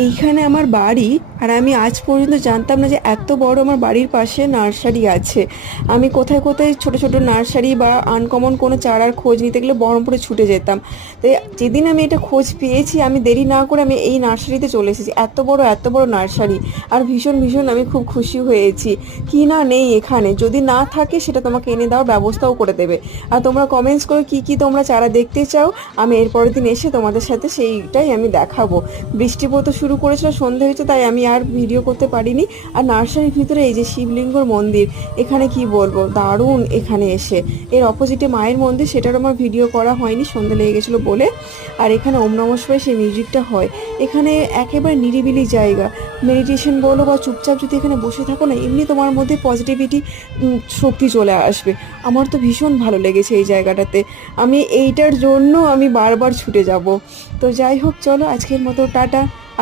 এইখানে আমার বাড়ি, আর আমি আজ পর্যন্ত জানতাম না যে এত বড় আমার বাড়ির পাশে নার্সারি আছে। আমি কোথায় কোথায় ছোট ছোট নার্সারি বা আনকমন কোনো চারার খোঁজ নিতে গেলে বহরমপুরে ছুটে যেতাম। তো যেদিন আমি এটা খোঁজ পেয়েছি, আমি দেরি না করে আমি এই নার্সারিতে চলে এসেছি। এত বড় নার্সারি, আর ভীষণ ভীষণ আমি খুব খুশি হয়েছি। কি না নেই এখানে, যদি না থাকে সেটা তোমাকে এনে দেওয়ার ব্যবস্থাও করে দেবে। আর তোমরা কমেন্টস করো কি কি তোমরা চারা দেখতে চাও, আমি এরপরের দিন এসে তোমাদের সাথে সেইটাই আমি দেখাবো। বৃষ্টি পড়তে শুরু করেছিল, সন্ধে হয়েছে, তাই আমি আর ভিডিও করতে পারিনি। আর নার্সারির ভিতরে এই যে শিবলিঙ্গর মন্দির, এখানে কি বলবো, দারুণ এখানে এসে। এর অপোজিটে মায়ের মন্দির, সেটার আমার ভিডিও করা হয়নি, সন্ধে লেগে গেছিলো বলে। আর এখানে ওম নমঃ শিবায় সেই মিউজিকটা হয়। এখানে একেবারে নিরিবিলি জায়গা, মেডিটেশন বলো বা চুপচাপ যদি এখানে বসে থাকো না, এমনি তোমার মধ্যে পজিটিভিটি শক্তি চলে আসবে। আমার তো ভীষণ ভালো লেগেছে এই জায়গাটাতে। আমি এইটার জন্য আমি বারবার ছুটে যাব। তো যাই হোক, চলো আজকের মতো টাটা।